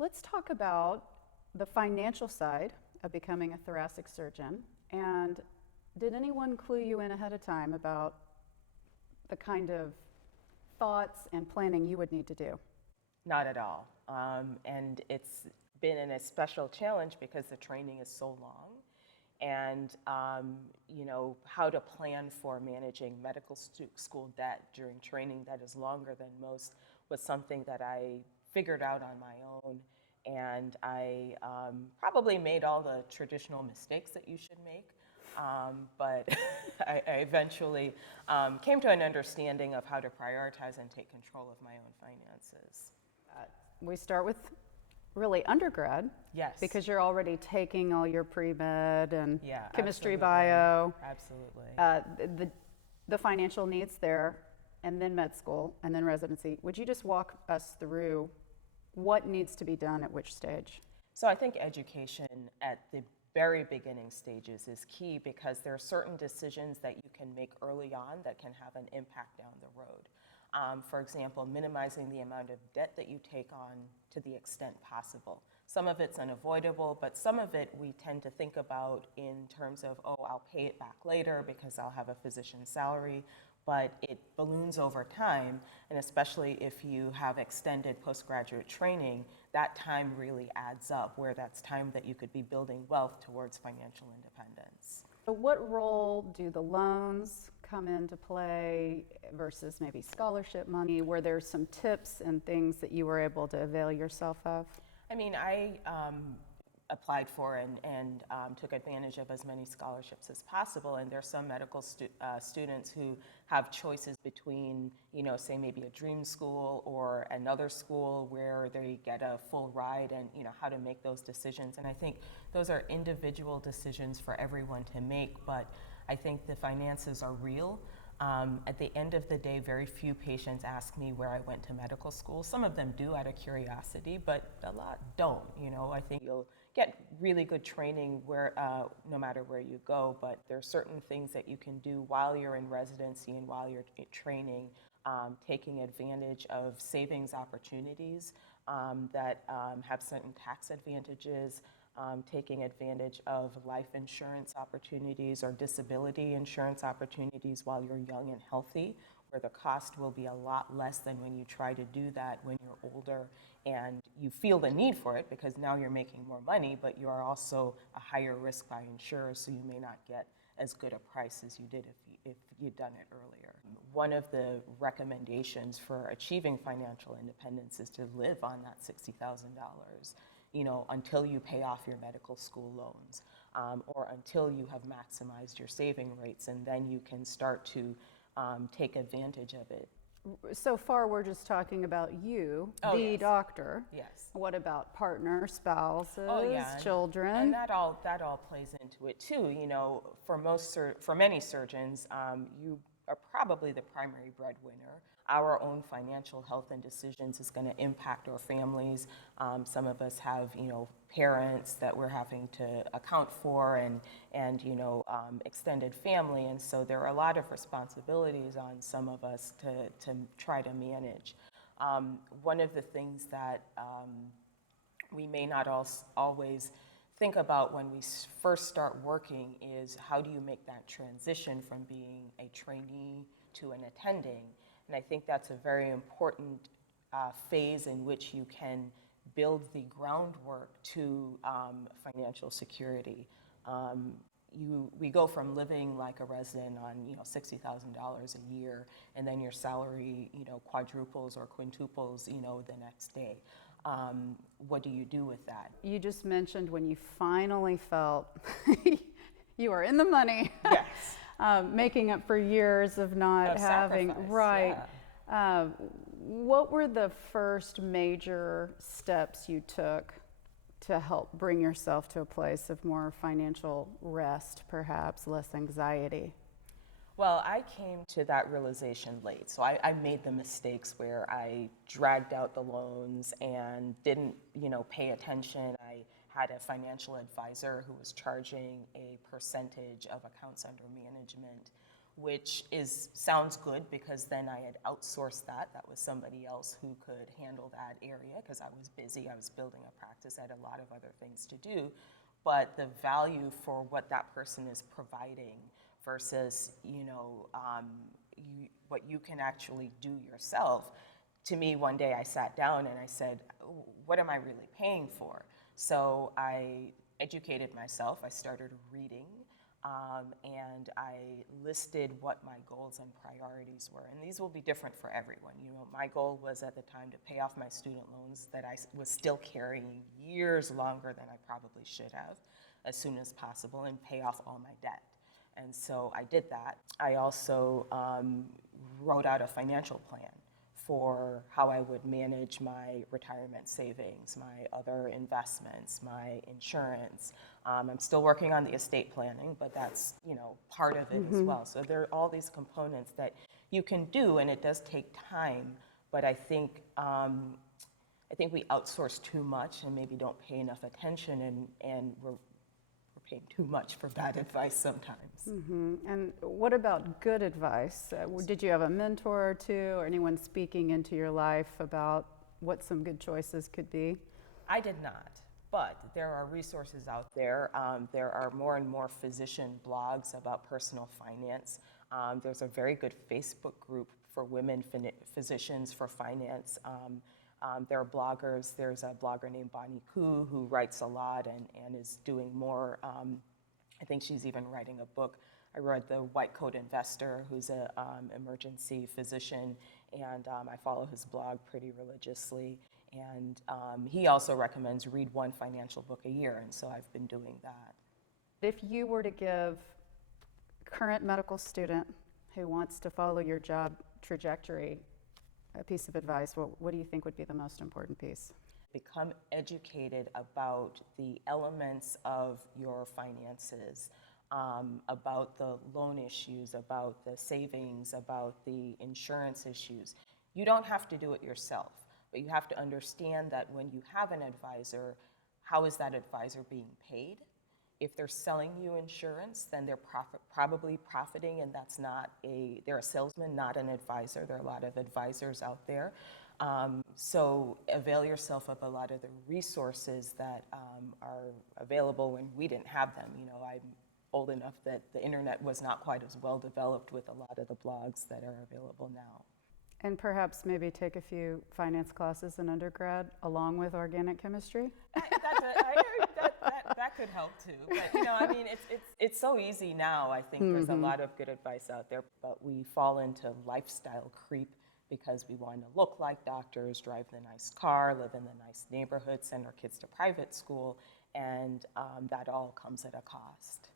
Let's talk about the financial side of becoming a thoracic surgeon. And did anyone clue you in ahead of time about the kind of thoughts and planning you would need to do? Not at all. And it's been a special challenge because the training is so long. And, how to plan for managing medical school debt during training that is longer than most was something that I figured out on my own. And I probably made all the traditional mistakes that you should make. But I eventually came to an understanding of how to prioritize and take control of my own finances. We start with really undergrad. Yes. Because you're already taking all your pre-med and chemistry, absolutely. bio. Absolutely. The financial needs there, and then med school, and then residency. Would you just walk us through what needs to be done at which stage? So I think education at the very beginning stages is key because there are certain decisions that you can make early on that can have an impact down the road. For example, minimizing the amount of debt that you take on to the extent possible. Some of it's unavoidable, but some of it we tend to think about in terms of, I'll pay it back later because I'll have a physician's salary, but it balloons over time, and especially if you have extended postgraduate training, that time really adds up, where that's time that you could be building wealth towards financial independence. So what role do the loans come into play versus maybe scholarship money? Were there some tips and things that you were able to avail yourself of? I mean, I applied for and took advantage of as many scholarships as possible, and there's some medical students who have choices between, say maybe a dream school or another school where they get a full ride, and how to make those decisions. And I think those are individual decisions for everyone to make, but I think the finances are real. At the end of the day, very few patients ask me where I went to medical school. Some of them do out of curiosity, but a lot don't. I think you'll get really good training where, no matter where you go, but there are certain things that you can do while you're in residency and while you're training, taking advantage of savings opportunities that have certain tax advantages, taking advantage of life insurance opportunities or disability insurance opportunities while you're young and healthy, where the cost will be a lot less than when you try to do that when you're older and you feel the need for it because now you're making more money, but you are also a higher risk by insurers, so you may not get as good a price as you did if you'd done it earlier. One of the recommendations for achieving financial independence is to live on that $60,000. Until you pay off your medical school loans, or until you have maximized your saving rates, and then you can start to take advantage of it. So far, we're just talking about you, Yes. doctor. Yes. What about partner, spouses, Yeah. children? And that all plays into it too. For many surgeons, you are probably the primary breadwinner. Our own financial health and decisions is going to impact our families. Some of us have, parents that we're having to account for, and extended family, and so there are a lot of responsibilities on some of us to try to manage. One of the things that we may not always think about when we first start working is how do you make that transition from being a trainee to an attending. And I think that's a very important phase in which you can build the groundwork to financial security. We go from living like a resident on $60,000 a year, and then your salary quadruples or quintuples the next day. What do you do with that? You just mentioned when you finally felt you were in the money. Yes. Making up for years of not having, right. Yeah. What were the first major steps you took to help bring yourself to a place of more financial rest, perhaps less anxiety? Well, I came to that realization late. So I made the mistakes where I dragged out the loans and didn't, pay attention. I had a financial advisor who was charging a percentage of accounts under management which sounds good because then I had outsourced that. That was somebody else who could handle that area because I was busy. I was building a practice. I had a lot of other things to do. But the value for what that person is providing versus, what you can actually do yourself. To me, one day I sat down and I said, what am I really paying for? So I educated myself. I started reading. And I listed what my goals and priorities were. And these will be different for everyone. My goal was at the time to pay off my student loans that I was still carrying years longer than I probably should have, as soon as possible, and pay off all my debt. And so I did that. I also wrote out a financial plan for how I would manage my retirement savings, my other investments, my insurance. I'm still working on the estate planning, but that's part of it as well. So there are all these components that you can do, and it does take time. But I think we outsource too much and maybe don't pay enough attention, and we're paying too much for bad advice sometimes. And what about good advice? Did you have a mentor or two, or anyone speaking into your life about what some good choices could be? I did not, but there are resources out there. There are more and more physician blogs about personal finance. There's a very good Facebook group for women physicians for finance. There are bloggers. There's a blogger named Bonnie Koo who writes a lot and is doing more. I think she's even writing a book. I read The White Coat Investor, who's an emergency physician, and I follow his blog pretty religiously. And he also recommends read one financial book a year, and so I've been doing that. If you were to give a current medical student who wants to follow your job trajectory a piece of advice, what do you think would be the most important piece? Become educated about the elements of your finances, about the loan issues, about the savings, about the insurance issues. You don't have to do it yourself, but you have to understand that when you have an advisor, how is that advisor being paid? If they're selling you insurance, then they're probably profiting, and they're a salesman, not an advisor. There are a lot of advisors out there. So avail yourself of a lot of the resources that are available when we didn't have them. I'm old enough that the internet was not quite as well developed with a lot of the blogs that are available now. And perhaps maybe take a few finance classes in undergrad along with organic chemistry? That could help too. But it's so easy now. I think there's a lot of good advice out there, but we fall into lifestyle creep because we want to look like doctors, drive the nice car, live in the nice neighborhood, send our kids to private school, and that all comes at a cost.